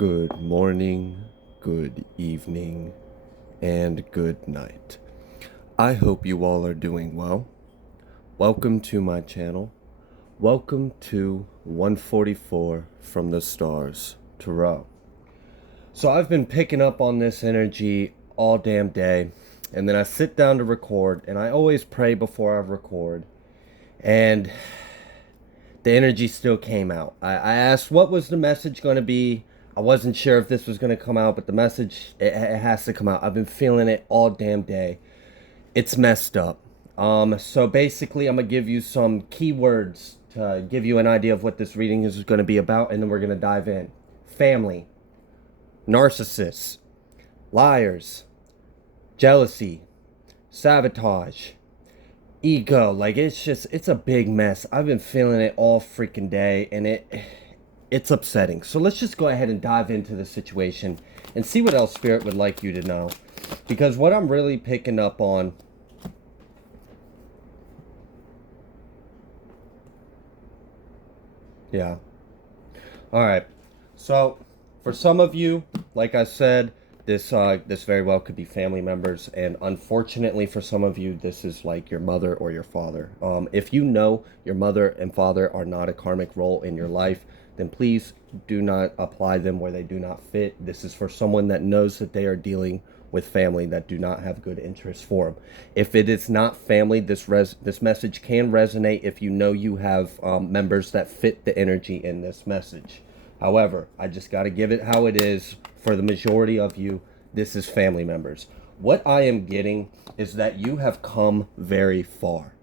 Good morning, good evening, and good night. I hope you all are doing well. Welcome to my channel. Welcome to 144 from the stars Tarot. So I've been picking up on this energy all damn day, and then I sit down to record, and I always pray before I record, and the energy still came out. I asked what was the message going to be. I wasn't sure if this was going to come out, but the message, it has to come out. I've been feeling it all damn day. It's messed up. So basically, I'm going to give you some keywords to give you an idea of what this reading is going to be about, and then we're going to dive in. Family, narcissists, liars, jealousy, sabotage, ego. Like, it's a big mess. I've been feeling it all freaking day, and it's upsetting. So let's just go ahead and dive into the situation and see what else Spirit would like you to know. Because what I'm really picking up on, yeah. All right. So for some of you, like I said, this very well could be family members, and unfortunately for some of you, this is like your mother or your father. If you know your mother and father are not a karmic role in your life, then please do not apply them where they do not fit. This is for someone that knows that they are dealing with family that do not have good interests for them. If it is not family, this message can resonate if you know you have members that fit the energy in this message. However, I just got to give it how it is. For the majority of you, this is family members. What I am getting is that you have come very far.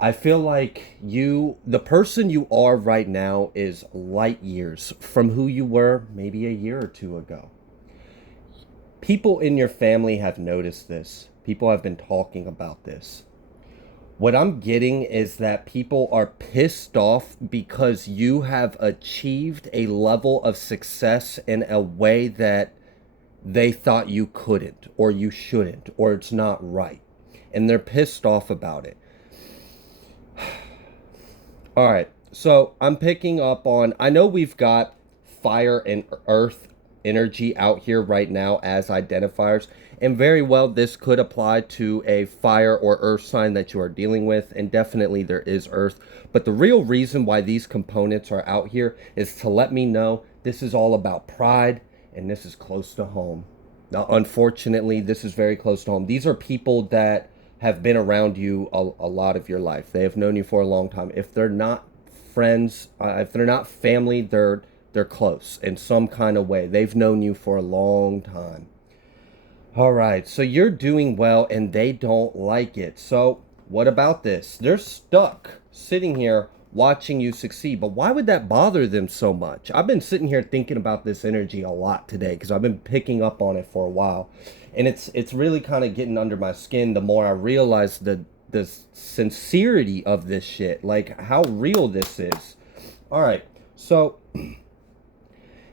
I feel like the person you are right now is light years from who you were maybe a year or two ago. People in your family have noticed this. People have been talking about this. What I'm getting is that people are pissed off because you have achieved a level of success in a way that they thought you couldn't, or you shouldn't, or it's not right. And they're pissed off about it. All right, so I'm picking up on, I know we've got fire and earth energy out here right now as identifiers, and very well this could apply to a fire or earth sign that you are dealing with, and definitely there is earth. But the real reason why these components are out here is to let me know this is all about pride, and this is close to home. Now, unfortunately, this is very close to home. These are people that have been around you a lot of your life. They have known you for a long time. If they're not friends, if they're not family, they're close in some kind of way. They've known you for a long time. All right, so you're doing well and they don't like it. So what about this? They're stuck sitting here watching you succeed. But why would that bother them so much? I've been sitting here thinking about this energy a lot today because I've been picking up on it for a while. And it's really kind of getting under my skin the more I realize the sincerity of this shit, like how real this is. All right, so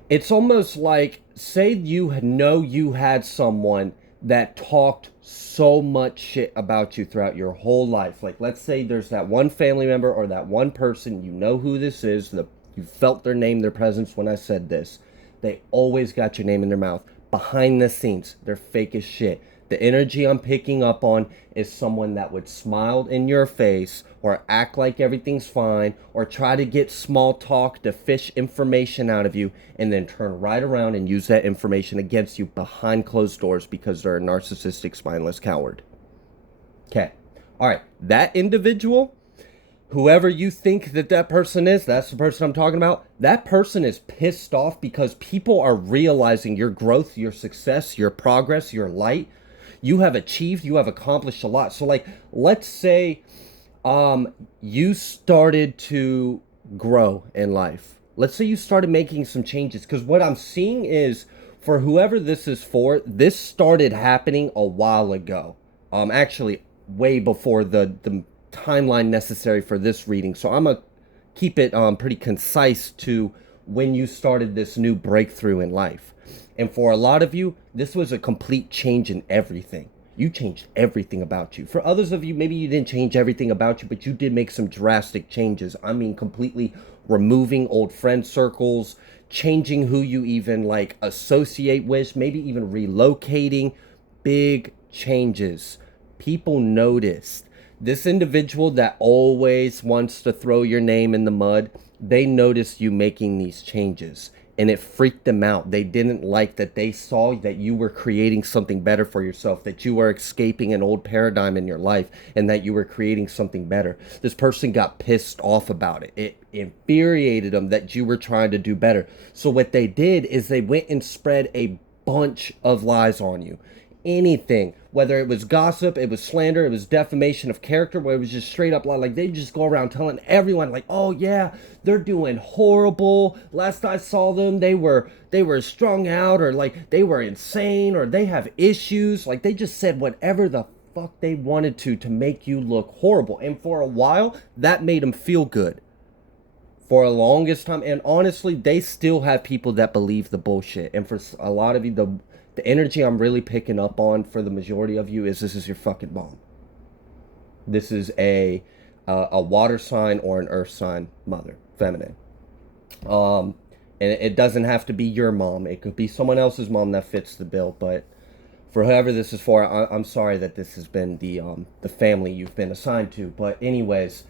it's almost like, say you know you had someone that talked so much shit about you throughout your whole life. Like, let's say there's that one family member or that one person, you know who this is, you felt their name, their presence when I said this. They always got your name in their mouth. Behind the scenes, they're fake as shit. The energy I'm picking up on is someone that would smile in your face or act like everything's fine or try to get small talk to fish information out of you and then turn right around and use that information against you behind closed doors because they're a narcissistic, spineless coward. Okay. All right. That individual, whoever you think that person is, that's the person I'm talking about. That person is pissed off because people are realizing your growth, your success, your progress, your light. You have achieved, you have accomplished a lot. So like, let's say you started to grow in life. Let's say you started making some changes, because what I'm seeing is, for whoever this is for, this started happening a while ago. Actually, way before the timeline necessary for this reading. So I'm going to keep it pretty concise to when you started this new breakthrough in life. And for a lot of you, this was a complete change in everything. You changed everything about you. For others of you, maybe you didn't change everything about you, but you did make some drastic changes. I mean, completely removing old friend circles, changing who you even like associate with, maybe even relocating. Big changes. People noticed. This individual that always wants to throw your name in the mud, they noticed you making these changes, and it freaked them out. They didn't like that. They saw that you were creating something better for yourself, that you were escaping an old paradigm in your life, and that you were creating something better. This person got pissed off about it. It infuriated them that you were trying to do better. So what they did is they went and spread a bunch of lies on you. Anything, whether it was gossip, it was slander, it was defamation of character, where it was just straight up lie. Like, they just go around telling everyone, like, oh yeah, they're doing horrible. Last I saw them, they were strung out, or like they were insane, or they have issues. Like, they just said whatever the fuck they wanted to make you look horrible. And for a while, that made them feel good for a longest time. And honestly, they still have people that believe the bullshit. And for a lot of you, the energy I'm really picking up on for the majority of you is this is your fucking mom. This is a water sign or an earth sign mother, feminine. And it doesn't have to be your mom. It could be someone else's mom that fits the bill. But for whoever this is for, I'm sorry that this has been the family you've been assigned to. But anyways,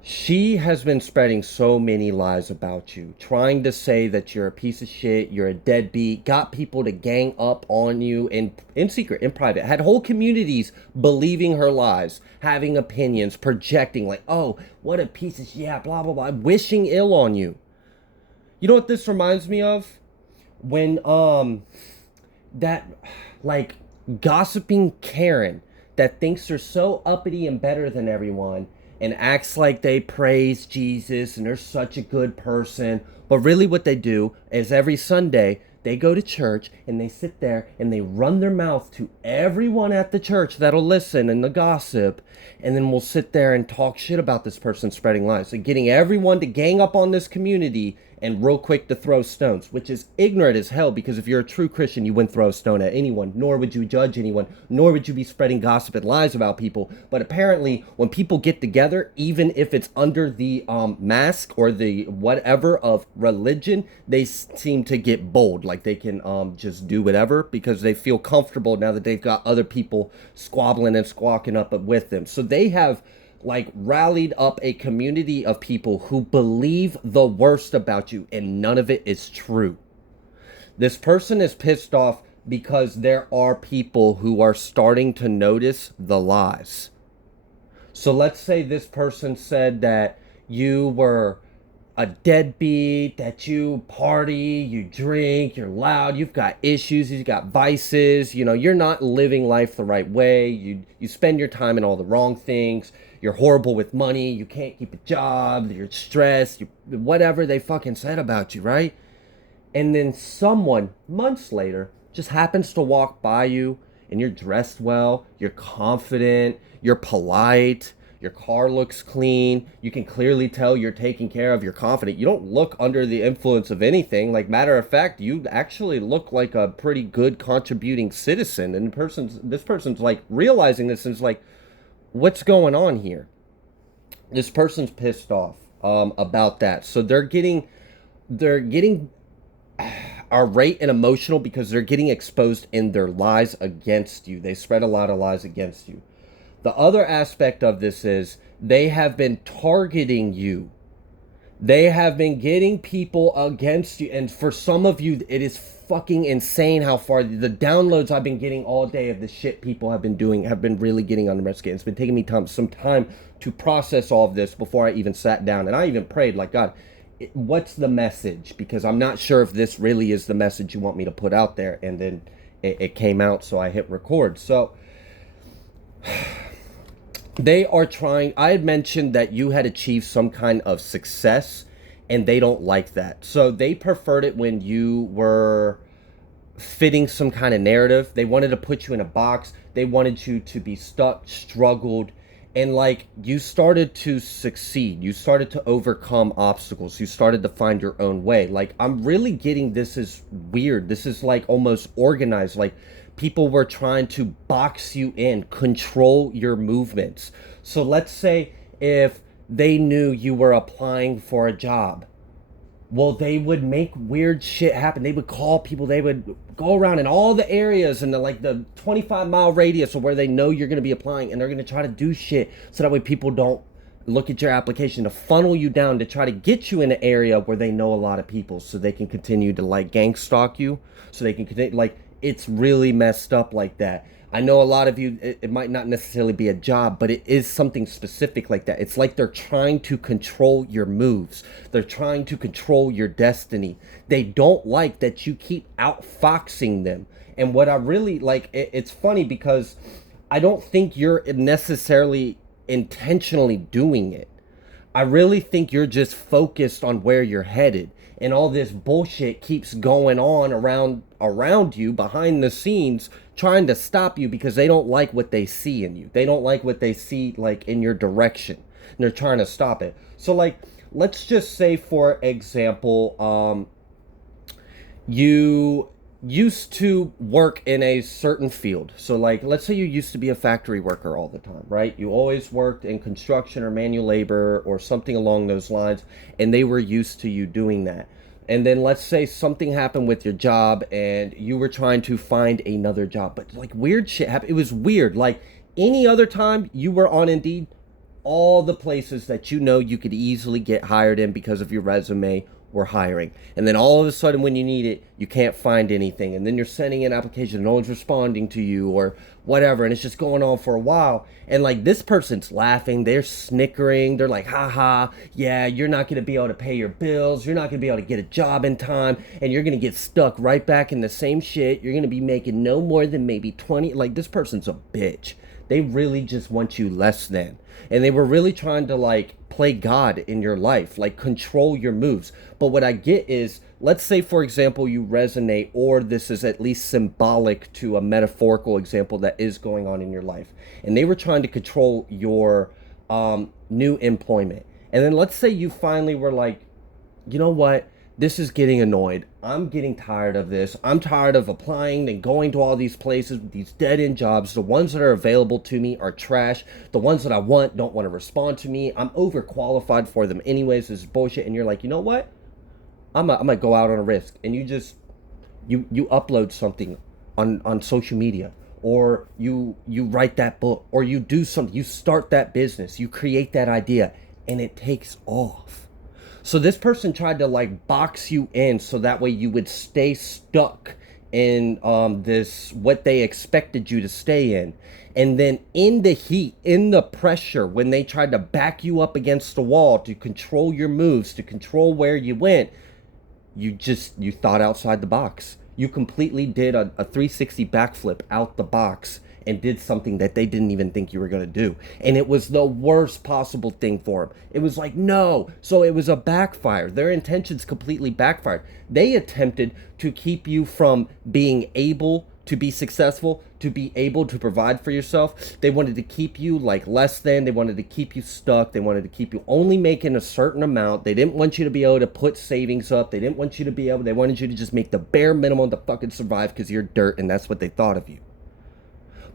she has been spreading so many lies about you, trying to say that you're a piece of shit, you're a deadbeat, got people to gang up on you in secret, in private, had whole communities believing her lies, having opinions, projecting like, oh, what a piece of shit, yeah, blah, blah, blah, wishing ill on you. You know what this reminds me of? When, that, like, gossiping Karen that thinks they're so uppity and better than everyone, and acts like they praise Jesus and they're such a good person. But really what they do is every Sunday they go to church and they sit there and they run their mouth to everyone at the church that'll listen and the gossip. And then we'll sit there and talk shit about this person spreading lies. So getting everyone to gang up on this community and real quick to throw stones, which is ignorant as hell, because if you're a true Christian, you wouldn't throw a stone at anyone, nor would you judge anyone, nor would you be spreading gossip and lies about people. But apparently, when people get together, even if it's under the mask or the whatever of religion, they seem to get bold, like they can just do whatever because they feel comfortable now that they've got other people squabbling and squawking up with them. So they have like rallied up a community of people who believe the worst about you, and none of it is true. This person is pissed off because there are people who are starting to notice the lies. So let's say this person said that you were a deadbeat, that you party, you drink, you're loud, you've got issues, you've got vices, you know, you're not living life the right way, you spend your time in all the wrong things, you're horrible with money, you can't keep a job, you're stressed, whatever they fucking said about you, right? And then someone, months later, just happens to walk by you and you're dressed well, you're confident, you're polite, your car looks clean, you can clearly tell you're taking care of, you're confident, you don't look under the influence of anything. Like, matter of fact, you actually look like a pretty good contributing citizen. And this person's like realizing this and is like, what's going on here? This person's pissed off about that. So they're getting irate and emotional because they're getting exposed in their lies against you. They spread a lot of lies against you. The other aspect of this is they have been targeting you. They have been getting people against you. And for some of you, it is fucking insane how far the downloads I've been getting all day of the shit people have been doing have been really getting on my skin. It's been taking me some time to process all of this before I even sat down. And I even prayed like, God, what's the message? Because I'm not sure if this really is the message you want me to put out there. And then it came out, so I hit record. So they are trying. I had mentioned that you had achieved some kind of success, and they don't like that. So they preferred it when you were fitting some kind of narrative. They wanted to put you in a box. They wanted you to be stuck, struggled, and like you started to succeed. You started to overcome obstacles. You started to find your own way. Like, I'm really getting this is weird. This is like almost organized. Like, people were trying to box you in, control your movements. So let's say if they knew you were applying for a job. Well, they would make weird shit happen. They would call people. They would go around in all the areas in the 25-mile radius of where they know you're going to be applying, and they're going to try to do shit so that way people don't look at your application, to funnel you down, to try to get you in an area where they know a lot of people so they can continue to like gang stalk you, so they can continue, like, it's really messed up like that. I know a lot of you, it might not necessarily be a job, but it is something specific like that. It's like they're trying to control your moves. They're trying to control your destiny. They don't like that you keep outfoxing them. And what I really like, it's funny because I don't think you're necessarily intentionally doing it. I really think you're just focused on where you're headed, and all this bullshit keeps going on around you behind the scenes, trying to stop you because they don't like what they see in you. They don't like what they see like in your direction, and they're trying to stop it. So like, let's just say for example, you used to work in a certain field. So like, let's say you used to be a factory worker all the time, right? You always worked in construction or manual labor or something along those lines, and they were used to you doing that. And then let's say something happened with your job and you were trying to find another job, but like weird shit happened. It was weird. Like any other time you were on Indeed, all the places that you know you could easily get hired in because of your resume were hiring. And then all of a sudden when you need it, you can't find anything. And then you're sending an application, no one's responding to you or whatever. And it's just going on for a while. And like this person's laughing, they're snickering, they're like, haha, yeah, you're not going to be able to pay your bills. You're not going to be able to get a job in time. And you're going to get stuck right back in the same shit. You're going to be making no more than maybe 20. Like this person's a bitch. They really just want you less than. And they were really trying to like play God in your life, like control your moves. But what I get is, let's say, for example, you resonate, or this is at least symbolic to a metaphorical example that is going on in your life. And they were trying to control your new employment. And then let's say you finally were like, you know what? This is getting annoyed. I'm getting tired of this. I'm tired of applying and going to all these places with these dead-end jobs. The ones that are available to me are trash. The ones that I want don't want to respond to me. I'm overqualified for them anyways. This is bullshit. And you're like, you know what? I'm gonna go out on a risk. And you just, you upload something on social media. Or you write that book. Or you do something. You start that business. You create that idea. And it takes off. So this person tried to like box you in so that way you would stay stuck in this, what they expected you to stay in. And then in the heat, in the pressure, when they tried to back you up against the wall to control your moves, to control where you went, you thought outside the box. You completely did a 360 backflip out the box and did something that they didn't even think you were going to do. And it was the worst possible thing for them. It was like, no. So it was a backfire. Their intentions completely backfired. They attempted to keep you from being able to be successful, to be able to provide for yourself. They wanted to keep you like less than. They wanted to keep you stuck. They wanted to keep you only making a certain amount. They didn't want you to be able to put savings up. They didn't want you to be able, they wanted you to just make the bare minimum to fucking survive because you're dirt, and that's what they thought of you.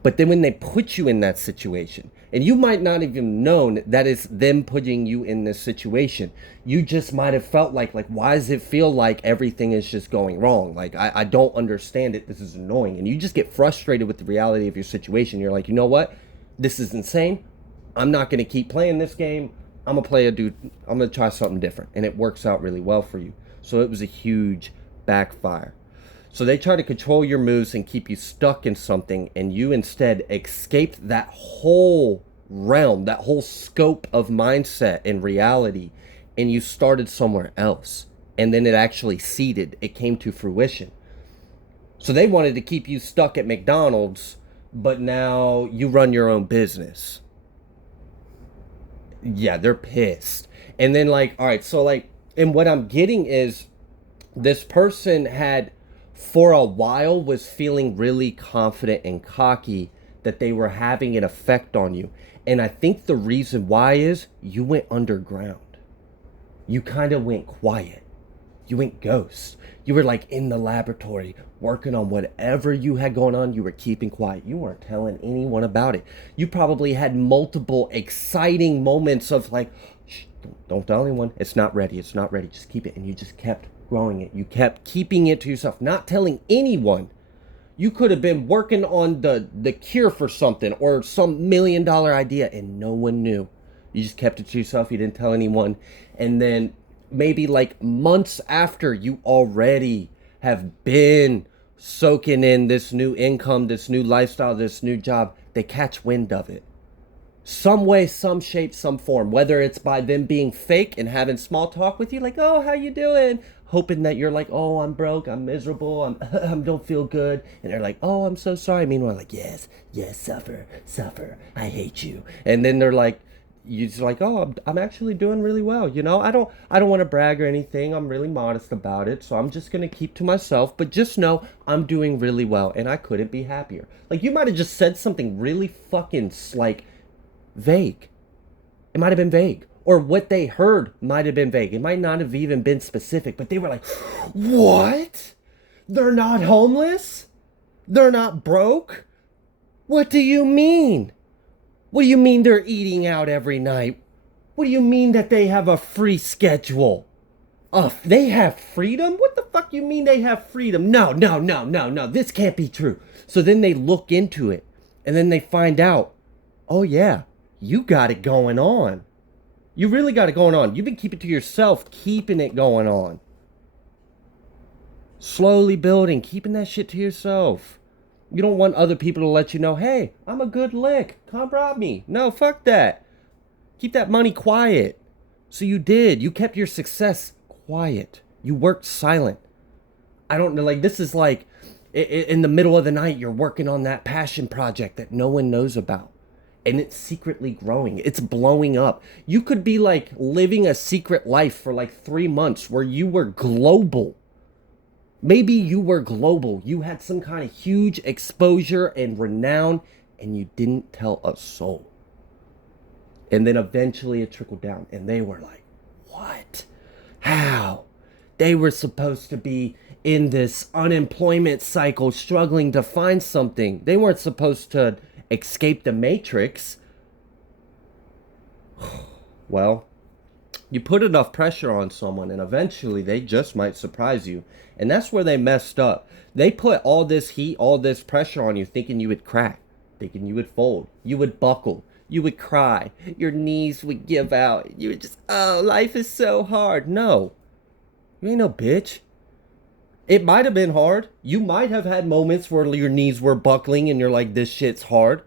But then when they put you in that situation, and you might not even known that it's them putting you in this situation, you just might have felt like why does it feel like everything is just going wrong? Like, I don't understand it. This is annoying. And you just get frustrated with the reality of your situation. You're like, you know what? This is insane. I'm not going to keep playing this game. I'm going to try something different. And it works out really well for you. So it was a huge backfire. So they try to control your moves and keep you stuck in something, and you instead escaped that whole realm, that whole scope of mindset and reality, and you started somewhere else. And then it actually seeded. It came to fruition. So they wanted to keep you stuck at McDonald's, but now you run your own business. Yeah, they're pissed. And then all right, so and what I'm getting is this person had, for a while, was feeling really confident and cocky that they were having an effect on you. And I think the reason why is you went underground. You kind of went quiet. You went ghost. You were in the laboratory working on whatever you had going on. You were keeping quiet. You weren't telling anyone about it. You probably had multiple exciting moments of Shh, don't tell anyone. It's not ready. It's not ready. Just keep it. And you just kept growing it. You kept keeping it to yourself, not telling anyone. You could have been working on the cure for something or some $1 million idea and no one knew. You just kept it to yourself. You didn't tell anyone. And then maybe like months after, you already have been soaking in this new income, this new lifestyle, this new job. They catch wind of it. Some way, some shape, some form, whether it's by them being fake and having small talk with you, like, oh, how you doing? Hoping that you're like, oh, I'm broke, I'm miserable, I don't feel good. And they're like, oh, I'm so sorry. Meanwhile, like, yes, suffer, I hate you. And then they're like, you just like, oh, I'm actually doing really well. I don't want to brag or anything. I'm really modest about it. So I'm just going to keep to myself. But just know I'm doing really well. And I couldn't be happier. Like, you might have just said something really fucking, like, vague. It might have been vague. Or what they heard might have been vague. It might not have even been specific. But they were like, what? They're not homeless? They're not broke? What do you mean? What do you mean they're eating out every night? What do you mean that they have a free schedule? They have freedom? What the fuck you mean they have freedom? No. This can't be true. So then they look into it. And then they find out, oh yeah, you got it going on. You really got it going on. You've been keeping it to yourself, keeping it going on. Slowly building, keeping that shit to yourself. You don't want other people to let you know, hey, I'm a good lick. Come rob me. No, fuck that. Keep that money quiet. So you did. You kept your success quiet. You worked silent. I don't know, like, this is like in the middle of the night, you're working on that passion project that no one knows about. And it's secretly growing. It's blowing up. You could be like living a secret life for like 3 months where you were global. Maybe you were global. You had some kind of huge exposure and renown, and you didn't tell a soul. And then eventually it trickled down, and they were like, what? How? They were supposed to be in this unemployment cycle, struggling to find something. They weren't supposed to escape the matrix. Well, you put enough pressure on someone and eventually they just might surprise you. And that's where they messed up. They put all this heat, all this pressure on you thinking you would crack, thinking you would fold, you would buckle, you would cry, your knees would give out. You would just, oh, life is so hard. No, you ain't no bitch. It might have been hard. You might have had moments where your knees were buckling and you're like, this shit's hard.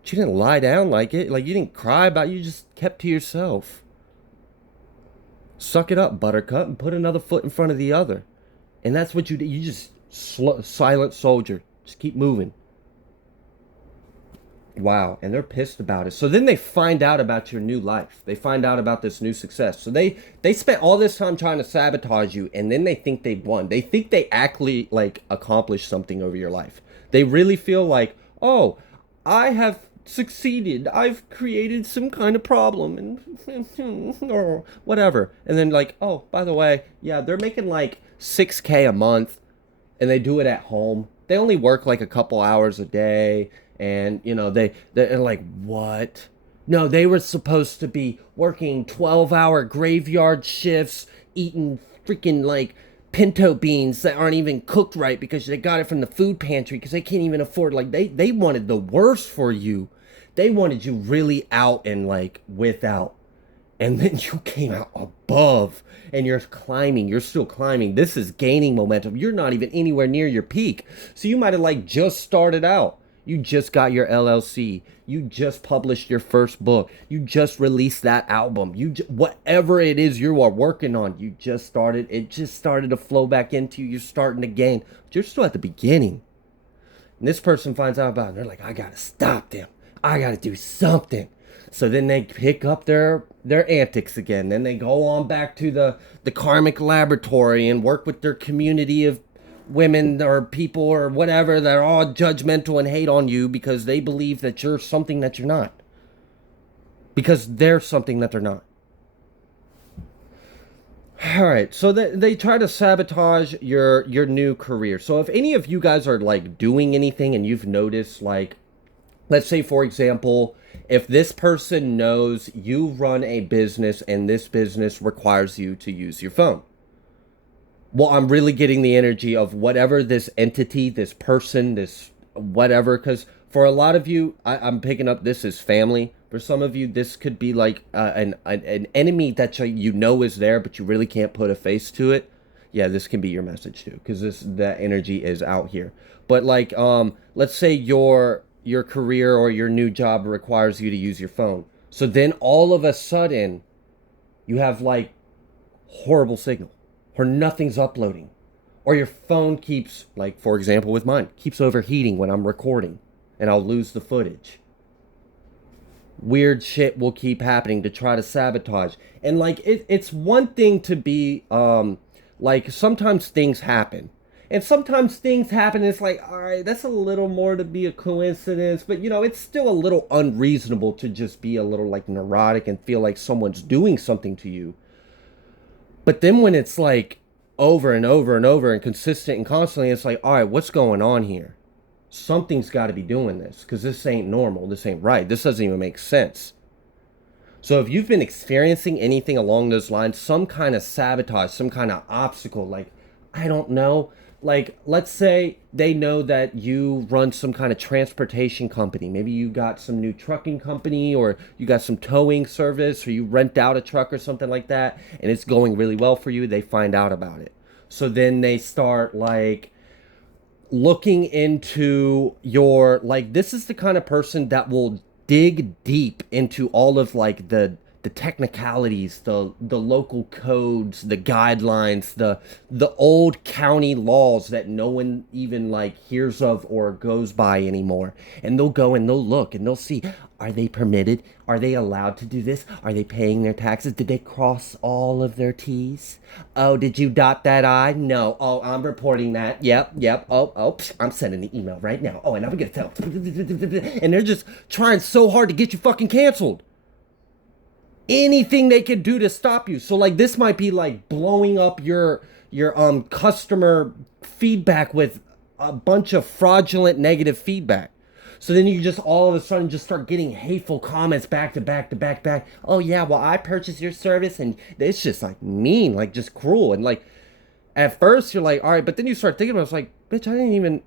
But you didn't lie down like it. Like, you didn't cry about it. You just kept to yourself. Suck it up, buttercup, and put another foot in front of the other. And that's what you did. You just silent soldier. Just keep moving. Wow, and they're pissed about it. So then they find out about your new life. They find out about this new success. So they spent all this time trying to sabotage you, and then they think they've won. They think they actually, like, accomplished something over your life. They really feel like, oh, I have succeeded. I've created some kind of problem, and or whatever. And then, like, oh, by the way, yeah, they're making like $6,000 a month, and they do it at home. They only work like a couple hours a day. And, you know, they're like, what? No, they were supposed to be working 12-hour graveyard shifts, eating freaking, like, pinto beans that aren't even cooked right because they got it from the food pantry because they can't even afford, like, they wanted the worst for you. They wanted you really out and, like, without. And then you came out above and you're climbing. You're still climbing. This is gaining momentum. You're not even anywhere near your peak. So you might have, like, just started out. You just got your LLC. You just published your first book. You just released that album. Whatever it is you are working on, you just started. It just started to flow back into you. You're starting to gain. But you're still at the beginning. And this person finds out about it. And they're like, I got to stop them. I got to do something. So then they pick up their antics again. Then they go on back to the karmic laboratory and work with their community of women or people or whatever that are all judgmental and hate on you because they believe that you're something that you're not. Because they're something that they're not. All right, so they try to sabotage your new career. So if any of you guys are like doing anything and you've noticed like Let's say, for example, if this person knows you run a business and this business requires you to use your phone, well, I'm really getting the energy of whatever this entity, this person, this whatever. Because for a lot of you, I'm picking up this as family. For some of you, this could be like an enemy that you know is there, but you really can't put a face to it. Yeah, this can be your message too, because this that energy is out here. But like, let's say your career or your new job requires you to use your phone. So then all of a sudden, you have like horrible signal or nothing's uploading or your phone keeps, like for example with mine, keeps overheating when I'm recording and I'll lose the footage. Weird shit will keep happening to try to sabotage. And like it's one thing to be like sometimes things happen and sometimes things happen and it's like, all right, that's a little more to be a coincidence, but you know, it's still a little unreasonable to just be a little like neurotic and feel like someone's doing something to you. But then when it's like over and over and over and consistent and constantly, it's like, all right, what's going on here? Something's got to be doing this because this ain't normal. This ain't right. This doesn't even make sense. So if you've been experiencing anything along those lines, some kind of sabotage, some kind of obstacle, like, I don't know, like, let's say they know that you run some kind of transportation company. Maybe you got some new trucking company or you got some towing service or you rent out a truck or something like that and it's going really well for you. They find out about it. So then they start like looking into your, like, this is the kind of person that will dig deep into all of like the technicalities, the local codes, the guidelines, the old county laws that no one even like hears of or goes by anymore. And they'll go and they'll look and they'll see, are they permitted? Are they allowed to do this? Are they paying their taxes? Did they cross all of their T's? Oh, did you dot that I? No. Oh, I'm reporting that. Yep. Oh, I'm sending the email right now. Oh, and I'm gonna tell. And they're just trying so hard to get you fucking canceled. Anything they could do to stop you. So like this might be like blowing up your customer feedback with a bunch of fraudulent negative feedback. So then you just all of a sudden just start getting hateful comments back to back to back back. Oh yeah, well I purchased your service and it's just like mean, like just cruel. And like at first you're like, all right, but then you start thinking about it, it's like, bitch, I didn't even,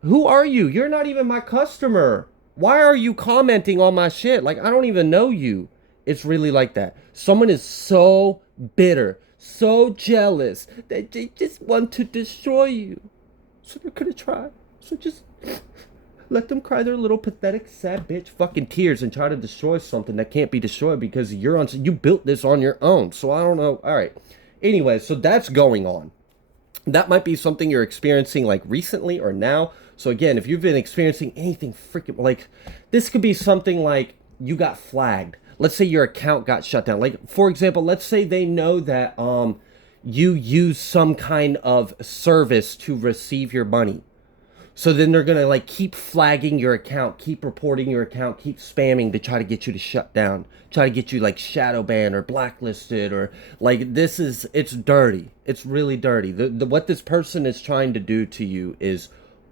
who are you? You're not even my customer. Why are you commenting on my shit? Like I don't even know you. It's really like that. Someone is so bitter, so jealous that they just want to destroy you. So they're gonna try. So just let them cry their little pathetic, sad bitch fucking tears and try to destroy something that can't be destroyed because you built this on your own. So I don't know. All right. Anyway, so that's going on. That might be something you're experiencing like recently or now. So again, if you've been experiencing anything freaking like this could be something like you got flagged. Let's say your account got shut down. Like for example, let's say they know that you use some kind of service to receive your money. So then they're gonna like keep flagging your account, keep reporting your account, keep spamming to try to get you to shut down, try to get you like shadow banned or blacklisted or like it's dirty. It's really dirty. The what this person is trying to do to you is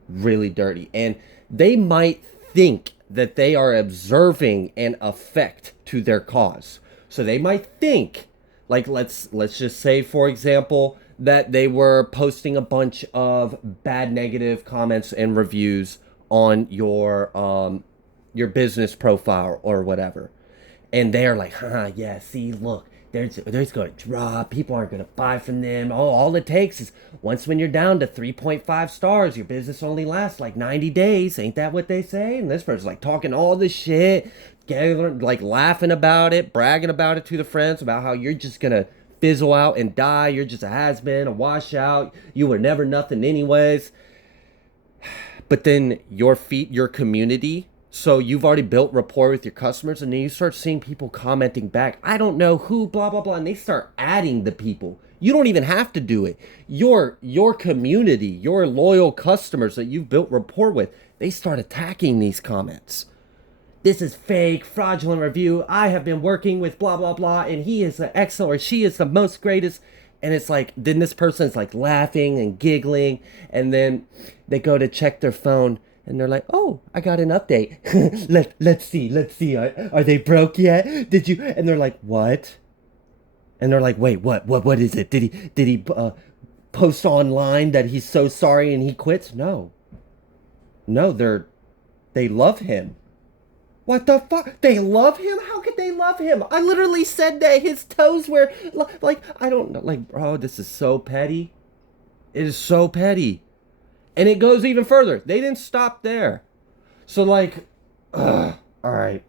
really dirty, and they might think that they are observing an effect to their cause. So they might think, like let's just say for example that they were posting a bunch of bad negative comments and reviews on your business profile or whatever. And they're like, yeah, see, look, there's going to drop. People aren't going to buy from them. Oh, all it takes is once when you're down to 3.5 stars, your business only lasts like 90 days. Ain't that what they say? And this person's like talking all this shit, getting, like laughing about it, bragging about it to the friends about how you're just going to fizzle out and die. You're just a has-been, a washout. You were never nothing anyways. But then your community, so you've already built rapport with your customers, and then you start seeing people commenting back, I don't know who, blah, blah, blah, and they start adding the people. You don't even have to do it. Your community, your loyal customers that you've built rapport with, they start attacking these comments. This is fake, fraudulent review. I have been working with blah, blah, blah, and he is the excellent, or she is the most greatest. And it's like, then this person's like laughing and giggling, and then they go to check their phone, And they're like, oh, I got an update. Let's see. Are they broke yet? Did you? And they're like, what? And they're like, wait, what is it? Did he post online that he's so sorry and he quits? No, they love him. What the fuck? They love him? How could they love him? I literally said that his toes were like, I don't know, like, bro, this is so petty. It is so petty. And it goes even further. They didn't stop there. So like, all right.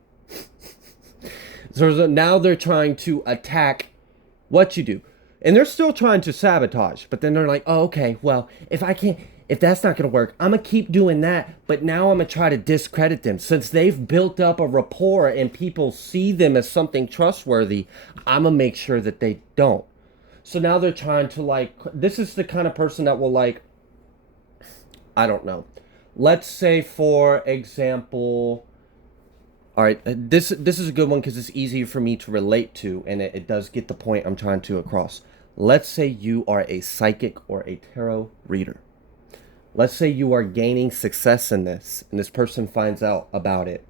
So now they're trying to attack what you do. And they're still trying to sabotage. But then they're like, oh, okay, well, if that's not going to work, I'm going to keep doing that. But now I'm going to try to discredit them. Since they've built up a rapport and people see them as something trustworthy, I'm going to make sure that they don't. So now they're trying to like, this is the kind of person that will like, I don't know. Let's say, for example, all right, this is a good one because it's easier for me to relate to, and it does get the point I'm trying to across. Let's say you are a psychic or a tarot reader. Let's say you are gaining success in this, and this person finds out about it.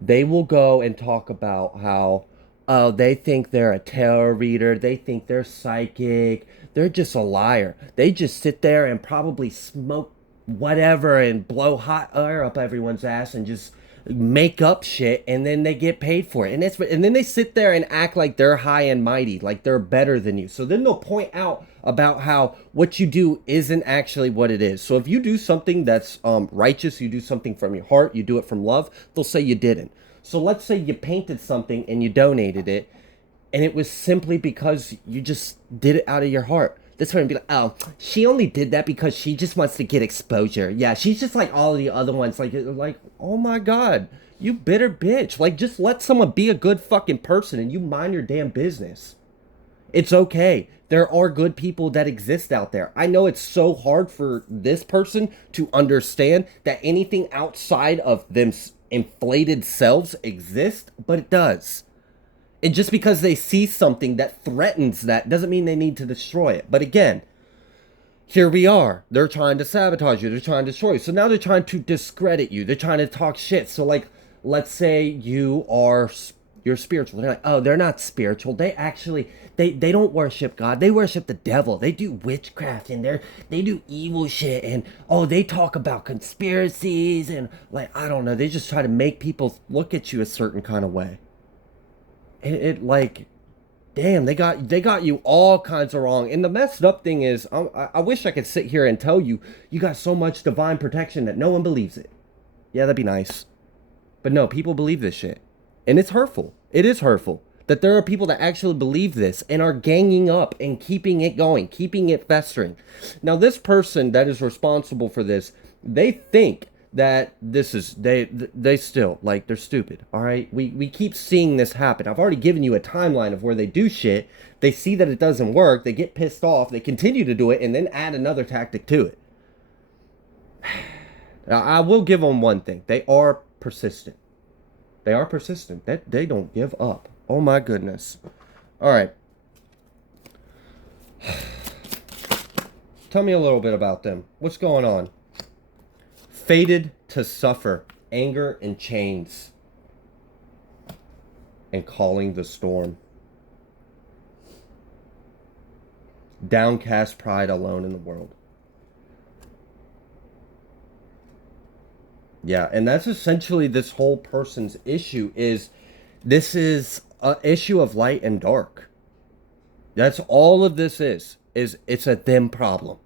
They will go and talk about how, oh, they think they're a tarot reader. They think they're psychic. They're just a liar. They just sit there and probably smoke whatever and blow hot air up everyone's ass and just make up shit, and then they get paid for it. And then they sit there and act like they're high and mighty, like they're better than you. So then they'll point out about how what you do isn't actually what it is. So if you do something that's righteous, you do something from your heart, you do it from love, they'll say you didn't. So let's say you painted something and you donated it, and it was simply because you just did it out of your heart. This one would be like, oh, she only did that because she just wants to get exposure. Yeah, she's just like all the other ones. Like, oh my God, you bitter bitch. Like, just let someone be a good fucking person and you mind your damn business. It's okay. There are good people that exist out there. I know it's so hard for this person to understand that anything outside of them inflated selves exists, but it does. And just because they see something that threatens that doesn't mean they need to destroy it. But again, here we are. They're trying to sabotage you. They're trying to destroy you. So now they're trying to discredit you. They're trying to talk shit. So like, let's say you're spiritual. They're like, oh, they're not spiritual. They actually, they don't worship God. They worship the devil. They do witchcraft and they do evil shit. And oh, they talk about conspiracies and like, I don't know. They just try to make people look at you a certain kind of way. It like, damn, they got you all kinds of wrong. And the messed up thing is, I wish I could sit here and tell you, you got so much divine protection that no one believes it. Yeah, that'd be nice. But no, people believe this shit. And it's hurtful. It is hurtful that there are people that actually believe this and are ganging up and keeping it going, keeping it festering. Now, this person that is responsible for this, they think that this is, they still, like, they're stupid, all right? We keep seeing this happen. I've already given you a timeline of where they do shit. They see that it doesn't work. They get pissed off. They continue to do it and then add another tactic to it. Now, I will give them one thing. They are persistent. They are persistent. They don't give up. Oh, my goodness. All right. Tell me a little bit about them. What's going on? Fated to suffer, anger and chains, and calling the storm. Downcast pride, alone in the world. Yeah, and that's essentially this whole person's issue is this is an issue of light and dark. That's all of this is it's a them problem.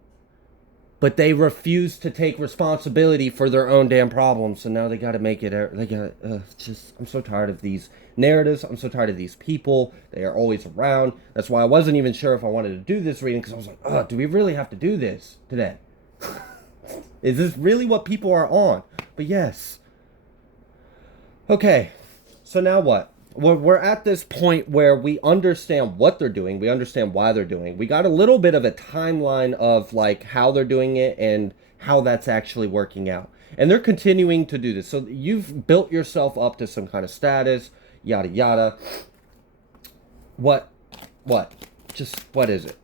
But they refuse to take responsibility for their own damn problems. So now they got to make it. I'm so tired of these narratives. I'm so tired of these people. They are always around. That's why I wasn't even sure if I wanted to do this reading. Because I was like, oh, do we really have to do this today? Is this really what people are on? But yes. Okay. So now what? We're at this point where we understand what they're doing. We understand why they're doing. We got a little bit of a timeline of like how they're doing it and how that's actually working out. And they're continuing to do this. So you've built yourself up to some kind of status, yada, yada. What? Just what is it?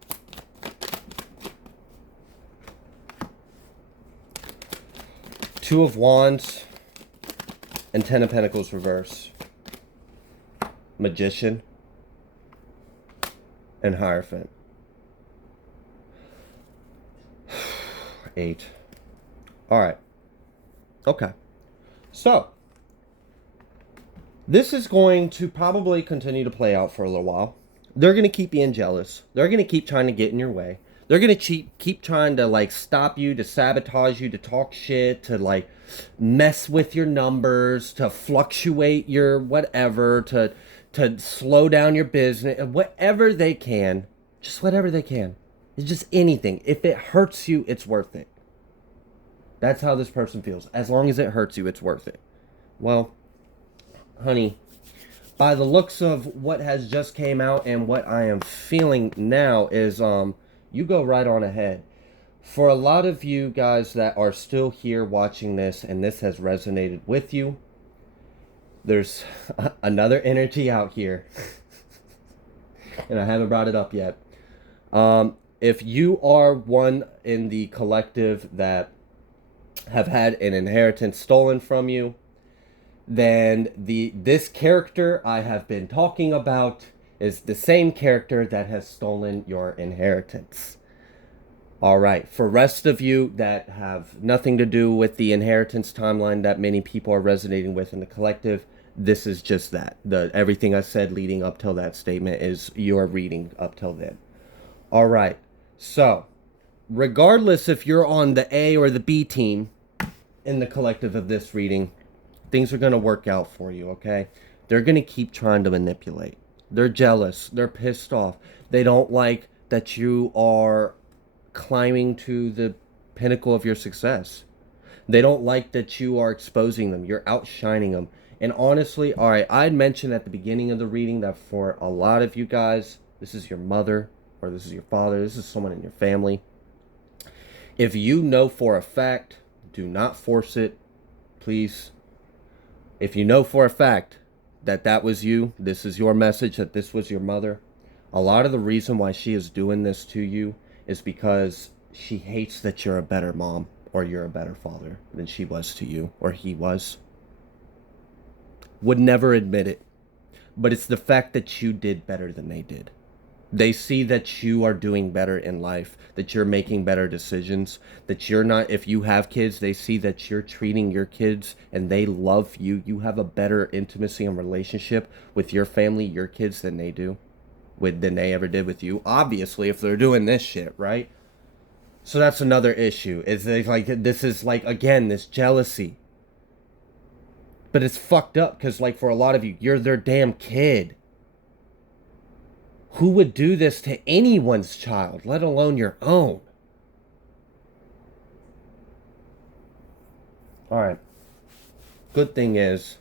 Two of Wands and Ten of Pentacles reverse. Magician and Hierophant. 8. All right. Okay. So, this is going to probably continue to play out for a little while. They're going to keep being jealous. They're going to keep trying to get in your way. They're going to keep trying to, like, stop you, to sabotage you, to talk shit, to, like, mess with your numbers, to fluctuate your whatever, to slow down your business, whatever they can. Just whatever they can. It's just anything. If it hurts you, it's worth it. That's how this person feels. As long as it hurts you, it's worth it. Well, honey, by the looks of what has just came out and what I am feeling now is you go right on ahead. For a lot of you guys that are still here watching this and this has resonated with you, there's another energy out here. And I haven't brought it up yet. If you are one in the collective that have had an inheritance stolen from you, then this character I have been talking about is the same character that has stolen your inheritance. All right, for rest of you that have nothing to do with the inheritance timeline that many people are resonating with in the collective, this is just that. Everything I said leading up till that statement is your reading up till then. All right, so regardless if you're on the A or the B team in the collective of this reading, things are going to work out for you, okay? They're going to keep trying to manipulate. They're jealous. They're pissed off. They don't like that you are climbing to the pinnacle of your success. They don't like that you are exposing them. You're outshining them. And honestly, all right, I mentioned at the beginning of the reading that for a lot of you guys, this is your mother or this is your father. This is someone in your family. If you know for a fact, do not force it, please. If you know for a fact that that was you, this is your message, that this was your mother, a lot of the reason why she is doing this to you is because she hates that you're a better mom or you're a better father than she was to you or he was. Would never admit it, but it's the fact that you did better than they did. They see that you are doing better in life, that you're making better decisions, that you're not, if you have kids, they see that you're treating your kids and they love you. You have a better intimacy and relationship with your family, your kids, than they do, than they ever did with you. Obviously, if they're doing this shit, right? So that's another issue. Is like, this is like, again, this jealousy. But it's fucked up because, like, for a lot of you, you're their damn kid. Who would do this to anyone's child, let alone your own? All right. Good thing is,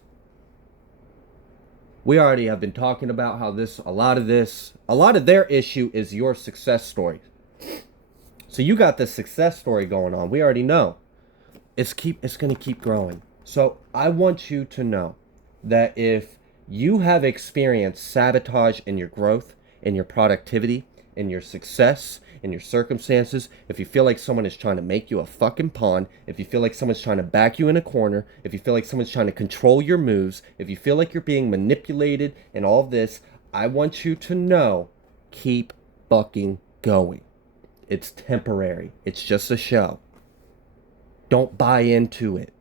we already have been talking about how a lot of their issue is your success story. So you got this success story going on. We already know. It's going to keep growing. So I want you to know that if you have experienced sabotage in your growth, in your productivity, in your success, in your circumstances, if you feel like someone is trying to make you a fucking pawn, if you feel like someone's trying to back you in a corner, if you feel like someone's trying to control your moves, if you feel like you're being manipulated and all of this, I want you to know, keep fucking going. It's temporary. It's just a show. Don't buy into it.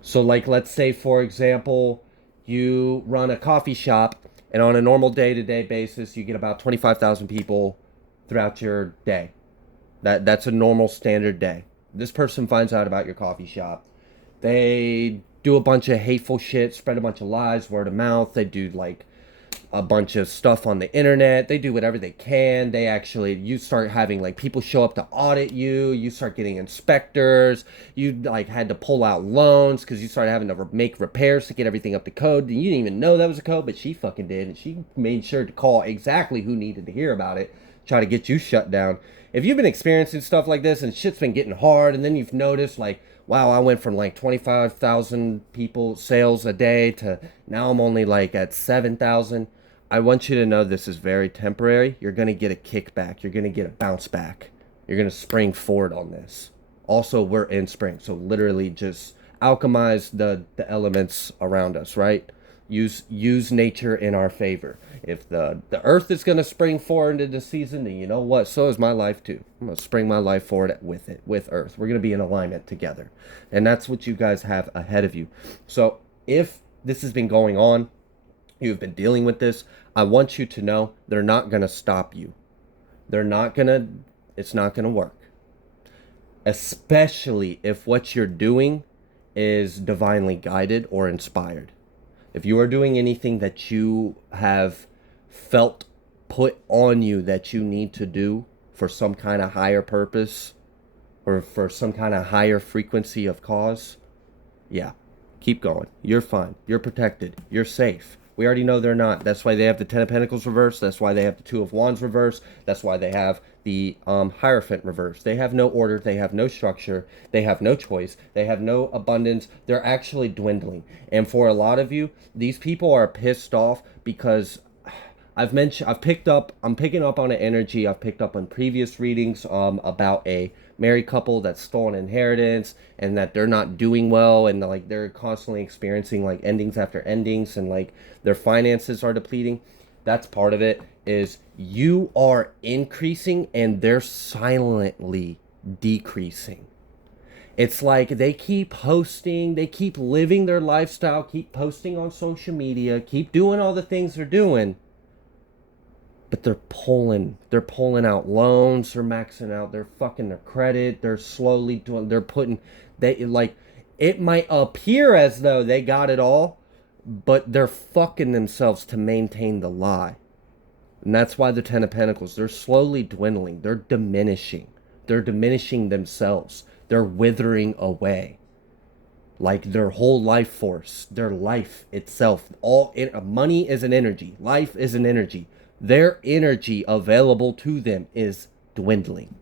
So, like, let's say, for example, you run a coffee shop, and on a normal day-to-day basis, you get about 25,000 people throughout your day. That's a normal standard day. This person finds out about your coffee shop. They do a bunch of hateful shit, spread a bunch of lies, word of mouth. They do, like, a bunch of stuff on the internet. They do whatever they can. You start having, like, people show up to audit you. You start getting inspectors. You, like, had to pull out loans because you started having to make repairs to get everything up to code. You didn't even know that was a code, but she fucking did. And she made sure to call exactly who needed to hear about it, try to get you shut down. If you've been experiencing stuff like this and shit's been getting hard, and then you've noticed, like, wow, I went from like 25,000 people sales a day to now I'm only like at 7,000. I want you to know this is very temporary. You're going to get a kickback. You're going to get a bounce back. You're going to spring forward on this. Also, we're in spring, so literally just alchemize the elements around us, right? Use nature in our favor. If the earth is going to spring forward into the season, then you know what? So is my life too. I'm going to spring my life forward with it, with earth. We're going to be in alignment together. And that's what you guys have ahead of you. So if this has been going on, you've been dealing with this, I want you to know they're not going to stop you. They're not going to, it's not going to work. Especially if what you're doing is divinely guided or inspired. If you are doing anything that you have felt put on you that you need to do for some kind of higher purpose or for some kind of higher frequency of cause, yeah, keep going. You're fine. You're protected. You're safe. We already know they're not. That's why they have the Ten of Pentacles reversed. That's why they have the Two of Wands reversed. That's why they have the Hierophant reversed. They have no order. They have no structure. They have no choice. They have no abundance. They're actually dwindling. And for a lot of you, these people are pissed off because I'm picking up on an energy I've picked up on previous readings about a married couple that's stolen inheritance and that they're not doing well and like they're constantly experiencing like endings after endings and like their finances are depleting. That's part of it. Is you are increasing and they're silently decreasing. It's like they keep posting, they keep living their lifestyle, keep posting on social media, keep doing all the things they're doing. But they're pulling out loans, they're maxing out, they're fucking their credit, they're slowly doing, they're putting, they like, it might appear as though they got it all, but they're fucking themselves to maintain the lie. And that's why the Ten of Pentacles, they're slowly dwindling, they're diminishing themselves, they're withering away. Like their whole life force, their life itself, money is an energy, life is an energy. Their energy available to them is dwindling.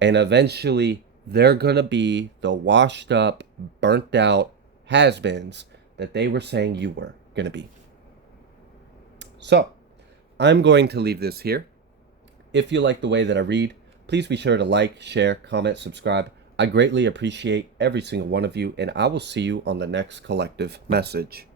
And eventually, they're going to be the washed up, burnt out has-beens that they were saying you were going to be. So, I'm going to leave this here. If you like the way that I read, please be sure to like, share, comment, subscribe. I greatly appreciate every single one of you, and I will see you on the next collective message.